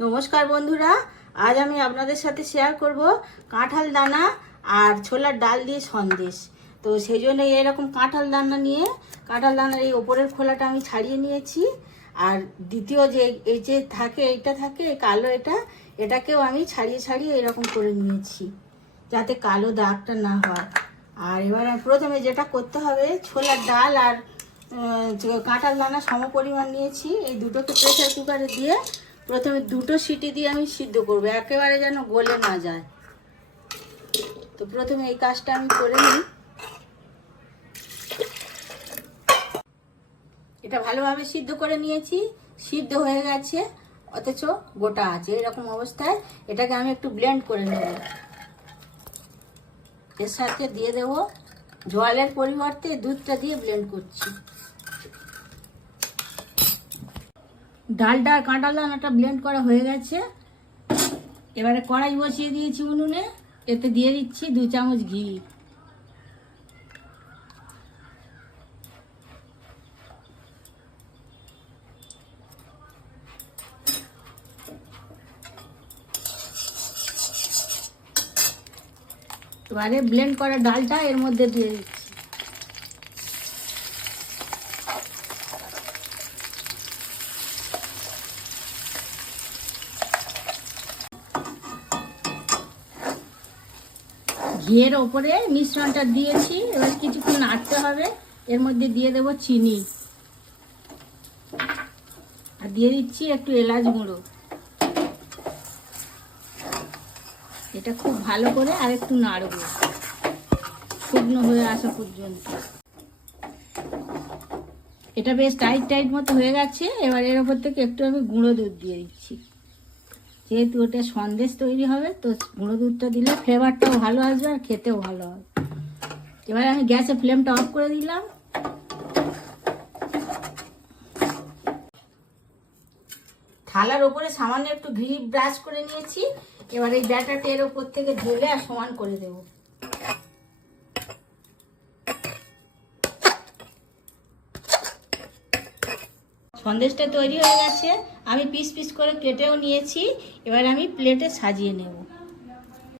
নমস্কার বন্ধুরা, আজ আমি আপনাদের সাথে শেয়ার করব কাঁঠাল দানা আর ছোলার ডাল দিয়ে সন্দেশ। তো সেই জন্য এরকম কাঁঠাল দানা নিয়ে কাঁঠাল দানার এই ওপরের খোলাটা আমি ছাড়িয়ে নিয়েছি। আর দ্বিতীয় যে এই যে থাকে এইটা থাকে এই কালো এটাকেও আমি ছাড়িয়ে ছাড়িয়ে এরকম করে নিয়েছি যাতে কালো দাগটা না হয়। আর এবার প্রথমে যেটা করতে হবে, ছোলার ডাল আর কাঁঠাল দানা সম পরিমাণ নিয়েছি। এই দুটোকে প্রেসার কুকারে দিয়ে প্রথমে দুটো সিটি দিয়ে আমি সিদ্ধ করব, একেবারে যেন গলে না যায়। তো প্রথমে এই কাজটা আমি করে নিই। এটা ভালোভাবে সিদ্ধ করে নিয়েছি, সিদ্ধ হয়ে গেছে অথচ গোটা আছে। এরকম অবস্থায় এটাকে আমি একটু ব্লেন্ড করে নেব। এর সাথে দিয়ে দেব জলের পরিবর্তে দুধটা দিয়ে ব্লেন্ড করছি। ডালটা আর কাঁঠাল দানাটা ব্লেন্ড করা হয়ে গেছে। এবারে কড়াই বসিয়ে দিয়েছি উনুনে, এতে দিয়ে দিচ্ছি 2 চামচ ঘি। এবারে ব্লেন্ড করা ডালটা এর মধ্যে দিয়ে দিচ্ছি। ঘিয়ের ওপরে মিশ্রণটা দিয়েছি, এবার কিছুক্ষণ নাড়তে হবে। এর মধ্যে দিয়ে দেব চিনি আর দিয়ে দিচ্ছি একটু এলাচ গুঁড়ো। এটা খুব ভালো করে আর একটু নাড়বো শুকনো হয়ে আসা পর্যন্ত। এটা বেশ টাইট টাইট মতো হয়ে গেছে। এবার এর ওপর থেকে একটু আমি গুঁড়ো দুধ দিয়ে দিচ্ছি। যেহেতু ওটা সন্দেশ তৈরি হবে, তো গুঁড়ো দুধটা দিলে ফ্লেভারটাও ভালো আসবে আর খেতেও ভালো হবে। এবার আমি গ্যাসের ফ্লেমটা অফ করে দিলাম। থালার ওপরে সামান্য একটু ঘি ব্রাশ করে নিয়েছি। এবার এই ব্যাটারটা এর ওপর থেকে ঢেলে আর সমান করে দেব। সন্দেশটা তৈরি হয়ে গেছে, আমি পিস পিস করে কেটেও নিয়েছি। এবার আমি প্লেটে সাজিয়ে নেব।